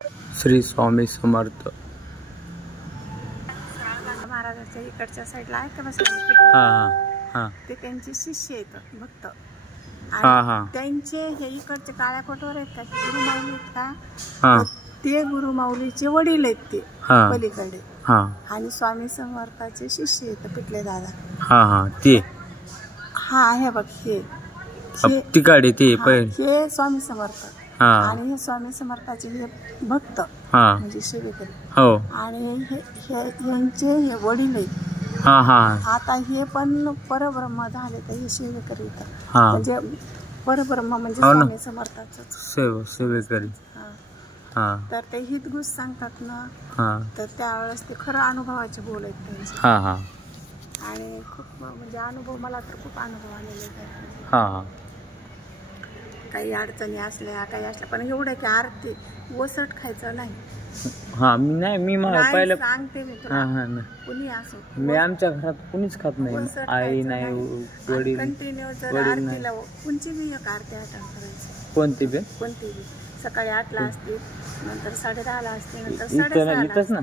श्री स्वामी समर्थ महाराजांच्या इकडच्या साईडला आहे का बस ते त्यांचे शिष्य आहेत भक्त आणि त्यांचे हे इकडचे काळ्या कोटवर आहेत का गुरुमाऊली आहेत का ते गुरुमाऊलीचे वडील आहेत ते पलीकडे आणि स्वामी समर्थाचे शिष्य आहेत पिटले दादा ते हे बघ हे तिकडे ते हे स्वामी समर्थ आणि हे स्वामी समर्थाचे हे भक्त म्हणजे सेवेकरी आणि यांचे हे वडील आहेत आता हे पण परब्रह्म झाले तर हे सेवेकरी म्हणजे परब्रह्म म्हणजे स्वामी समर्थाच सेवेकरी तर ते हितगुज सांगतात ना तर त्यावेळेस ते खरं अनुभवाचे बोल आहेत त्यांचे आणि खूप म्हणजे अनुभव मला तर खूप अनुभव आलेले काही अडचणी असल्या काही असल्या पण एवढं की आरती वसट खायचं नाही मी पहिलं सांगते मी तुला कुणी असो मी आमच्या घरात कुणीच खात नाही आई नाही वडील कंटिन्यू जर आरतीला कोणची बी एक आरती अटेंड करायची कोणती बी सकाळी 8ला असते नंतर 10:30ला असते नंतर 6:30ला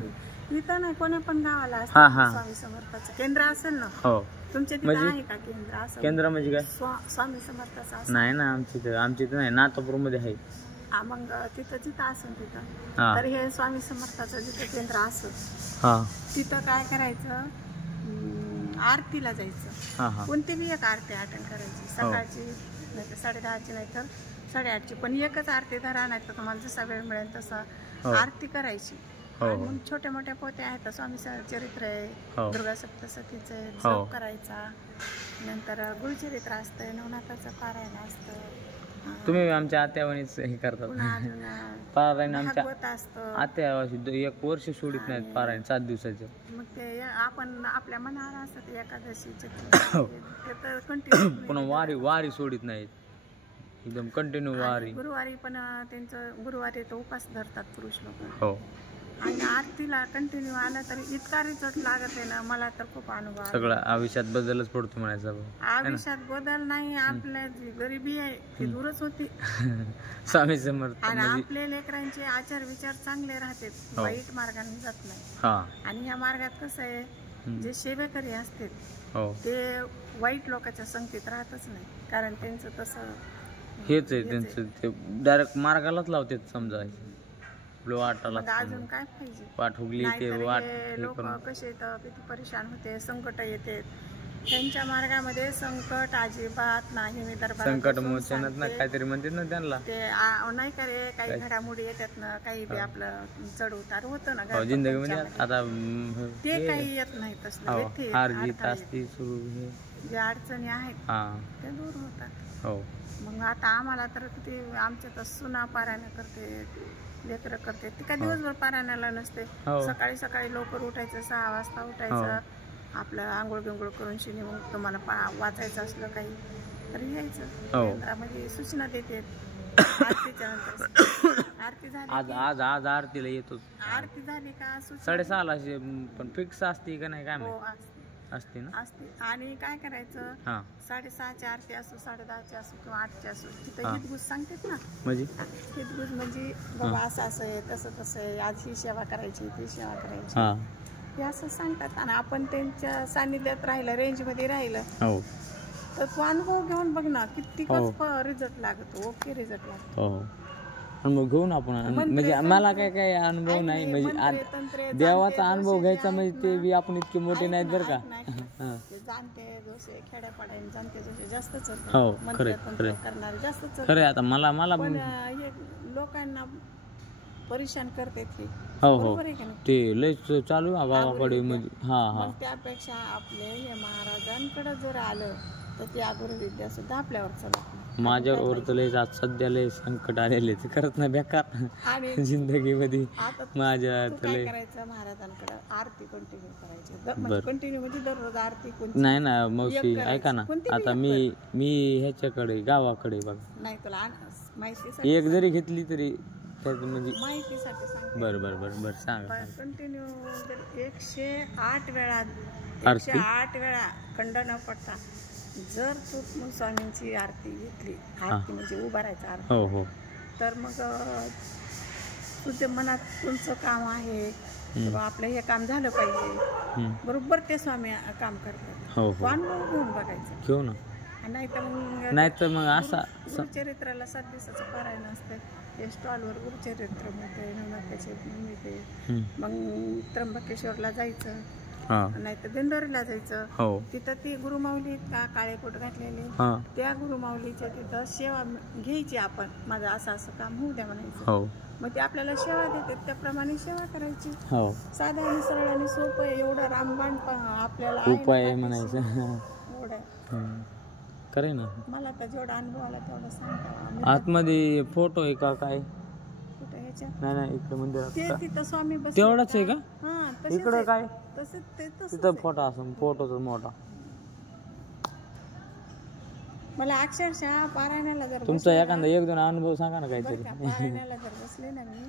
इथं नाही कोणी पण गावाला असते स्वामी समर्थाचं केंद्र असेल ना तुमच्या तिथे आहे का केंद्र असं केंद्र म्हणजे काय स्वामी समर्थाचं नाही ना आमच्या इथे नाही नाथापूर मध्ये आहे मग जिथं असेल तिथं तर हे स्वामी समर्थाचं जिथं केंद्र असं तिथं काय करायचं आरतीला जायचं कोणती बी एक आरती अटेंड करायची सकाळची नाही तर 10:30ची नाही तर 8:30ची पण एकच आरती धरा नाही तर तुम्हाला जसा वेळ मिळेल तसा आरती करायची मग छोट्या मोठ्या पोत्या आहेत स्वामी चरित्र आहे दुर्गा सप्तशतीचं आहे जप करायचा नंतर गुरुचरित्र असतंय नवनाथाचं पारायण असतं तुम्ही आमच्या आत्यावानीच हे करतात पारायण आमच्या आत्या 1 वर्ष सोडित नाहीत पारायण 7 दिवसाचं मग ते आपण आपल्या मनावर असतं एकादशीचे ते कंटिन्यू पुन्हा वारी सोडित नाहीत एकदम कंटिन्यू वारी गुरुवारी पण त्यांचं गुरुवारी तो उपास धरतात पुरुष लोक आणि आरतीला कंटिन्यू आला तरी इतका रिझल्ट लागत आहे ना मला तर खूप अनुभव सगळं आयुष्यात बदलच पडतो म्हणायचं आयुष्यात बदल नाही आपल्या जी गरिबी आहे ती दूरच होती स्वामी समर्थ आणि आपल्या लेकरांचे आचार विचार चांगले राहतात वाईट मार्गाने जात नाही आणि या मार्गात कसं आहे जे सेवेकरी असतात ते वाईट लोकांच्या संगतीत राहतच नाही कारण त्यांचं तसं हेच आहे त्यांचं ते डायरेक्ट मार्गालाच लावतात समजायचं अजून काय पाहिजे वाट हुगली ते वाट लोक कसे किती परेशान होते संकट येते त्यांच्या मार्गामध्ये संकट अजिबात नाही मी तर संकट मोचनात ना काहीतरी म्हणते ना त्यांना ते नाही का रे काही घडामोडी येतात ना काही बी आपलं चढ उतार होतं ना जिंदगीमध्ये आता ते काही येत नाही तसलं हार जीत असते सुरू जे अडचणी आहेत ते दूर होतात मग आता आम्हाला तर किती आमच्या तर सुना पारायण करते लेकरं करते ती काय दिवसभर पारायणाला नसते सकाळी लवकर उठायचं 6 वाजता उठायचं आपलं आंघोळ बिंघोळ करून शिनी मग तुम्हाला वाचायचं असलं काही तर यायचं केंद्रामध्ये सूचना देते आरतीच्या नंतर आरती झाली आज आरतीला येतो आरती झाली का 6:30ला पण फिक्स असते का नाही काय असते ना असते आणि काय करायचं 6:30ची आरती असो 10:30ची असो किंवा 8ची असो तिथं हितगुज सांगतात ना म्हणजे हितगुज म्हणजे बाबा असं आहे तसं आहे आज ही सेवा करायची ती सेवा करायची हे असं सांगतात आणि आपण त्यांच्या सानिध्यात राहिलं रेंजमध्ये राहिलं तर तो अनुभव घेऊन बघ ना किती रिझल्ट लागतो ओके रिझल्ट लागतो अनुभव घेऊन आपण म्हणजे मला काय अनुभव नाही म्हणजे देवाचा अनुभव घ्यायचा म्हणजे ते बी आपण इतके मोठे नाहीत बरं का जाणते जसे खेड्यापाड्याने जाणते जसे जास्तच करणारे जास्तच खरं आता मला लोकांना परेशान करते ते लय चालू गावाकडे म्हणजे त्यापेक्षा आपले हे महाराजांकडे जर आलं तर ती अगुरुविद्या सुद्धा आपल्यावर चालत माझ्यावर तर लय सध्या लय संकट आलेले ते करत ना बेकार जिंदगीमध्ये माझ्या करायचं महाराजांकडे आरती कंटिन्यू करायची कंटिन्यू म्हणजे दररोज आरती नाही ना मावशी ऐका ना आता मी ह्याच्याकडे गावाकडे बघा नाही तुला माहिती एक जरी घेतली तरी म्हणजे माहितीसाठी सांग बरं सांग कंटिन्यू 108 वेळा 108 वेळा खंड न पडता जर तू स्वामींची आरती घेतली आरती म्हणजे उभा राहायचा आरती तर मग तुझ्या मनात तुमचं काम आहे, आपलं हे काम झालं पाहिजे, बरोबर ते स्वामी काम करतात. अनुभव घेऊन बघायचं. घेऊ ना. नाहीतर मग असा गुरुचरित्राला 7 दिवसाचं पारायण असतं. ते स्टॉलवर गुरुचरित्र मिळते, नवनाथाचे मिळते. मग त्र्यंबकेश्वरला जायचं, नाहीतर दिंडोरीला जायचं. तिथं ती गुरुमाऊली काळे कोट घातलेले, त्या गुरुमाऊलीच्या तिथं सेवा घ्यायची. आपण माझं असं काम होऊ द्या म्हणायचं. मग ते आपल्याला सेवा देते, त्याप्रमाणे सेवा करायची. साधा आणि सरळ आणि सोपं आहे. एवढं रामबाण आपल्याला उपाय म्हणायचं एवढं करे ना. मला तर जेवढा अनुभव आला तेवढं सांगता. आतमध्ये फोटो आहे का काय? कुठं ह्याच्या? नाही इकडे मंदिरात ते तिथं स्वामी बस तेवढंच आहे का? हा, इकडं काय तसंच ते तिथं फोटो असं फोटोचा मोठा. मला अक्षरशः पारायणाला जर तुमचा एखादा 1-2 अनुभव सांगा ना काहीतरी. पारायणाला जर बसले ना मी,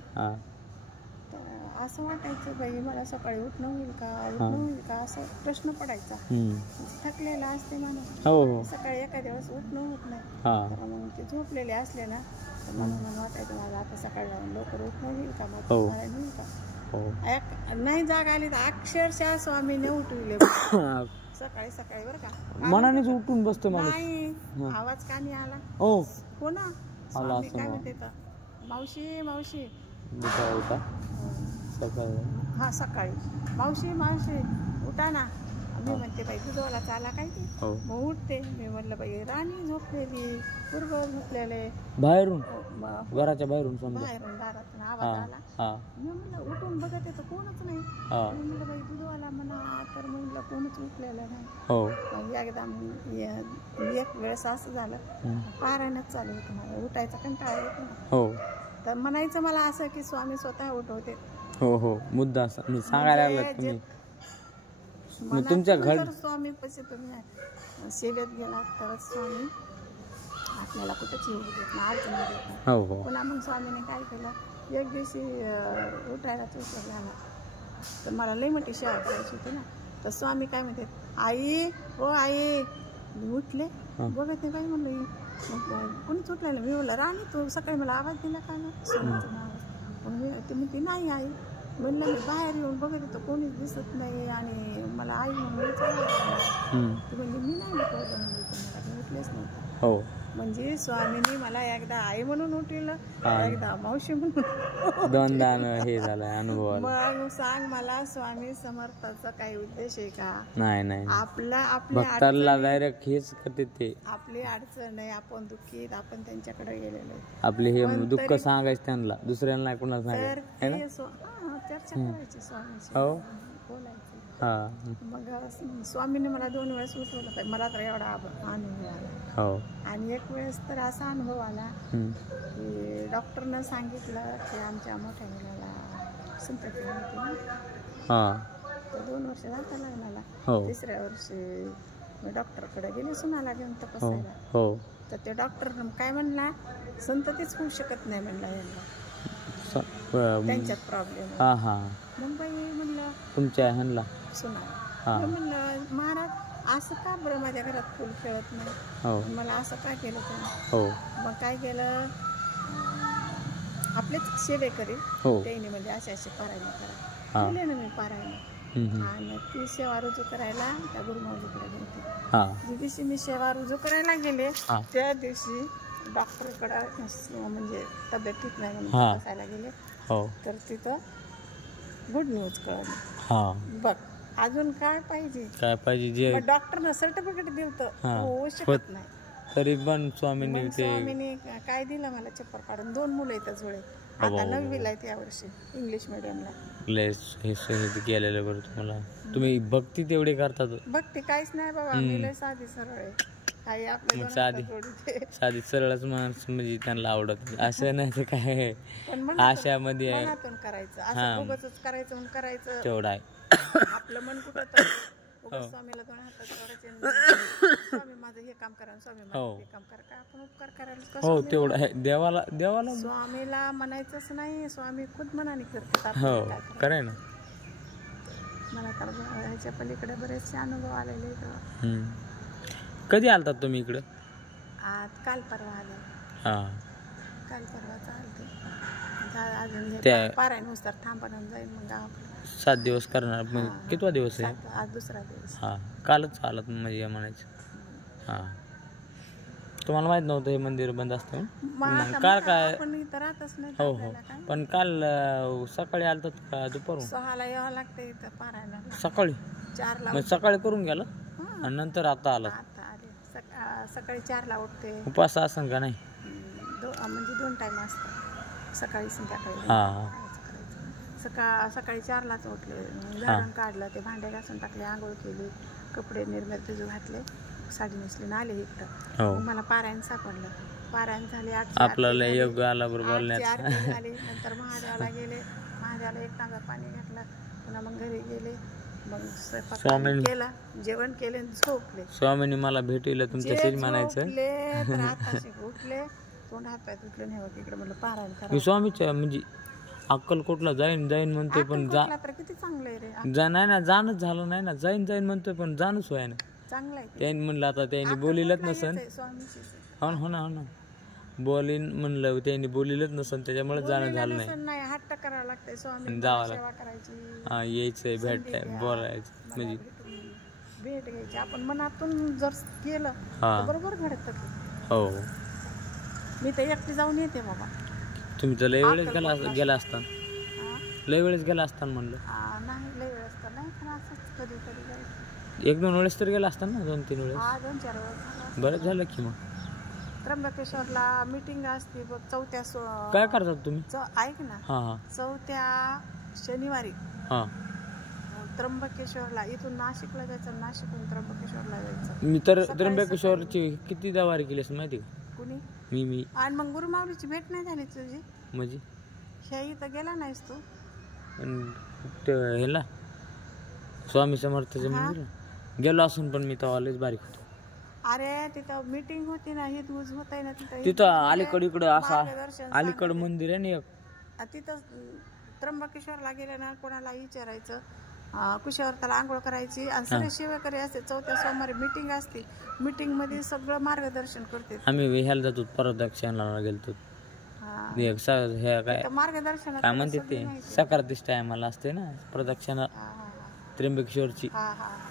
तर असं वाटायचं बाई मला सकाळी उठणं होईल का असं प्रश्न पडायचा. थकलेला असते माणूस, सकाळी एखाद्या वेळेस उठणं होत नाही. तर मग ते झोपलेले असले ना, तर मला वाटायचं मला आता सकाळी लवकर उठणं होईल का, मग पारायण होईल का. नाही जाग आली तर अक्षरशः स्वामीने उठविले सकाळी सकाळी, बरं का. मनानेच उठून बसतो माणूस. नाही, आवाज का नाही आला? हो ना, स्वामी काय म्हणते, मावशी मावशी होता सकाळी. हा, सकाळी मावशी मावशी उठा ना. मी म्हणते बाई दुधवाला चाला काय ते. मग उठते. मी म्हणलं बाई राणी झोपलेली, पूर्व झोपलेले, बाहेरून घराच्या बाहेरून बाहेरून दारातून आवाज आला. मी म्हणलं उठून बघत येतं कोणच नाही. मी म्हणलं बाई दुधवाला म्हणा, तर म्हणलं कोणच उठलेलं नाही. एकदा एक वेळेस असं झालं, पारायणच चालू होतं, मला उठायचा कंटाळा येतो ना. तर म्हणायचं मला असं की स्वामी स्वतः उठवते. मुद्दा असं सांगायला लागला तुम्ही. तुमच्या घर स्वामी पशी तुम्ही सेवेत गेला तरच स्वामी आपल्याला कुठंच येऊ देत नाही, अडचण देत नाही. पुन्हा मग स्वामीने काय केलं, एक दिवशी उठायलाच उशीर झाला, तर मला लई मोठी सेवा करायची होती ना. तर स्वामी काय म्हणते, आई ओ आई. मी उठले, बघत नाही बाई म्हणलं कोणीच उठलेलं. मी बोललं राणी तू सकाळी मला आवाज दिला का ना स्वामीचं नाव. मग ती म्हणते नाही आई. म्हणलं मी बाहेर येऊन बघत होतो कोणीच दिसत नाही आणि मला आई म्हणून ती म्हणली मी नाही उठवलं. म्हणजे तुम्हाला मी उठलेच नव्हतं. म्हणजे स्वामींनी मला एकदा आई म्हणून उठवलं, एकदा मावशी म्हणून दोनदा हे झालं अनुभव. मग सांग मला स्वामी समर्थाचा काही उद्देश आहे का? नाही. आपल्या भक्ताला डायरेक्ट हेच करते ते. आपली अडचण आहे, आपण दुःखी, आपण त्यांच्याकडे गेलेलो. आपले हे दुःख सांगायचं त्यांना, दुसऱ्यांना नाही, कोणाला सांगायचं. चर्चा करायची स्वामी, बोलायचं. मग स्वामीने मला 2 वेळेस उठवलं पाहिजे. मला तर एवढा अनुभव आला. आणि एक वेळेस तर असा अनुभव आला की डॉक्टरनं सांगितलं की आमच्या मोठ्या मुलाला संतती होती ना, तर 2 वर्ष झालं लग्नाला. 3ऱ्या वर्षी मी डॉक्टरकडे गेले सुनाला घेऊन तपासायला. तर ते डॉक्टर काय म्हणला, संततीच होऊ शकत नाही म्हणला यांना, त्यांच्यात प्रॉब्लेम. मग बाई म्हणलं तुमच्या ह्यांना सुना. म्हणलं महाराज असं का बरं माझ्या घरात फुल खेळत नाही, मला असं काय केलं तुम्ही? मग काय केलं, आपलेच सेवे करेल त्यांनी म्हणजे असे पारायण करा केले ना. मी पारायण आणि ती सेवा रुजू करायला त्या गुरुमाऊलीकडे गेले. ज्या दिवशी मी सेवा रुजू करायला गेले त्या दिवशी डॉक्टरकडे म्हणजे तब्येत ठीक नाही म्हणून बसायला गेले. तर तिथं गुड न्यूज कळली. बघ अजून काय पाहिजे. डॉक्टरनं सर्टिफिकेट दिलं होऊ शकत नाही, तरी पण स्वामींनी काय दिलं मला, चप्पर काढून. 2 मुलं येतात जुळे, आता 9वीला आहेत यावर्षी इंग्लिश मिडियमला. केलेलं बरं तुम्हाला, तुम्ही भक्ती तेवढी करतात. भक्ती काहीच नाही बाबा, मी लय साधी सरळ आहे. साधी सरळच माणूस म्हणजे त्यांना आवडत असं नाही. तर काय आशामध्ये करायचं, असं उगाचच करायचं म्हणून करायचं तेवढं आहे. आपलं मन कुठं स्वामीला 2 हातात जोडायचे, स्वामी माझं हे काम करा, स्वामी माझं हे काम करा, काय आपण उपकार करायला. तेवढं आहे. देवाला स्वामीला म्हणायचंच नाही, स्वामी खुद मनाने करतात. करे ना. मला तर ह्याच्या पलीकडे बरेचसे अनुभव आलेले. कधी आलतात तुम्ही इकडं? काल परवा आले. काल परवा चालते. अजून हे त्या- पारायण तर थांबणून जाईल मग गावाकडे. 7 दिवस करणार म्हणजे कितवा दिवस आहे? आज दुसरा दिवस. हा, कालच आलात म्हणजे म्हणायचं. हा, तुम्हाला माहित नव्हतं हे मंदिर बंद असतं म्हणून? काल काय आपण इथं राहतच नाही. हो हो, पण काल सकाळी आलतात का दुपारून? 6ला यावं लागतं इथं पारायणाला. सकाळी 4ला म्हणजे सकाळी करून गेलं आणि नंतर आता आलं. आता आले. सकाळी 4ला उठते. उपास असं का नाही? म्हणजे 2 टाइम असतं, सकाळी संध्याकाळी. हा, सकाळी 4लाच उठले, झाडून काढलं, ते भांडे घासून टाकले, आंघोळ केली, कपडे निर्मल भिजू घातले, साडी नेसली ना आले इकडं. मला पारायण सापडलं. पारायण झाले. आपल्याला योग आला बरोबर झाली. नंतर महादेवाला गेले, महादेवाला 1 तांब्या पाणी घातलं, पुन्हा मग घरी गेले, मग स्वयंपाक केला, जेवण केले, झोपले. स्वामींनी मला भेटलं तुमच्या शेरी म्हणायचं. उठले, तोंड हात पाय तुटले नाही होत, इकडे म्हणलं पारायण करा. मी स्वामीच्या म्हणजे अक्कलकोटला जाईन म्हणतोय, पण किती चांगलं आहे रे. नाही ना, जाणच झालं नाही ना. जाईन म्हणतोय पण जाणच व्हाय ना. चांगलं आहे. त्यांनी म्हणलं आता त्यांनी बोलिलच नसन. हो ना बोलीन म्हणलं, त्यांनी बोलिलच नसन, त्याच्यामुळे जाणं झालं नाही. हट्ट करावं लागतंय स्वामी, जावं सेवा करायची. हा, यायचंय, भेटाय, बोलायचं म्हणजे भेट घ्यायची. आपण मनातून जर केलं तर बरोबर घडतं. हो, मी तर एकटी जाऊन येते बाबा. तुम्ही तर लय वेळेस गेला असता. लय वेळेस गेला असता म्हणलं. नाही लय वेळेस तर नाही, पण असंच कधी जायचं. 1-2 वेळेस तर गेला असता ना? 2-3 वेळेस? 2-4 वेळेस. बरंच झालं की मग. त्र्यंबकेश्वरला मीटिंग असते बघ, 4थ्या. काय करतात तुम्ही? ऐक ना, 4थ्या शनिवारी त्र्यंबकेश्वरला, इथून नाशिकला जायचं, नाशिकहून त्र्यंबकेश्वरला जायचं. मी तर त्र्यंबकेश्वरची किती दवारी केली असं माहिती का? कुणी? मी. आणि मग गुरुमाऊलीची भेट नाही झाली तुझी? म्हणजे ह्या इथं गेला नाहीस तू? ह्याला स्वामी समर्थाच्या मंदिर गेलो असून, पण मी तेव्हा लयच बारीक होतो. अरे तिथं मीटिंग होती ना, हे तुझ होत आहे ना तिथं अलीकडे इकडं असं अलीकडं मंदिर आहे ना. तिथं त्र्यंबकेश्वरला गेले ना, कोणाला विचारायचं, कुशावर त्याला आंघोळ करायची आणि सगळे सेवेकरी असते. 4थ्या सोमवारी मीटिंग असते. मीटिंग मध्ये सगळं मार्गदर्शन करते. आम्ही ह्याला जातो, प्रदक्षिणाला गेलतो. काय मार्गदर्शन काय म्हणते ते, सकारातीस टायमाला असते ना प्रदक्षिणा त्र्यंबकेश्वरची.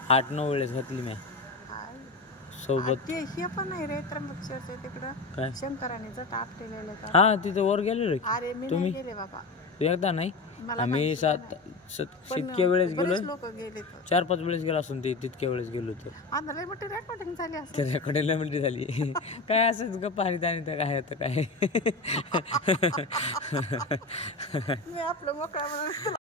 8-9 वेळेस घातली मी सोबत. हे पण नाही रे त्र्यंबकेश्वरचे तिकडं शंकराने जट आपटेलेले. हा, तिथं वर गेलेलो. अरे मी नाही गेले बाबा. एकदा नाही, आम्ही 7 वेळेस गेलो. 4-5 वेळेस गेलो असून ते तितक्या वेळेस गेलो होतो. रेकॉर्डिंग झाली रेकॉर्डिंग झाली. काय असंच गप्पा आणि काय होतं काय. मी आपलं मोकळा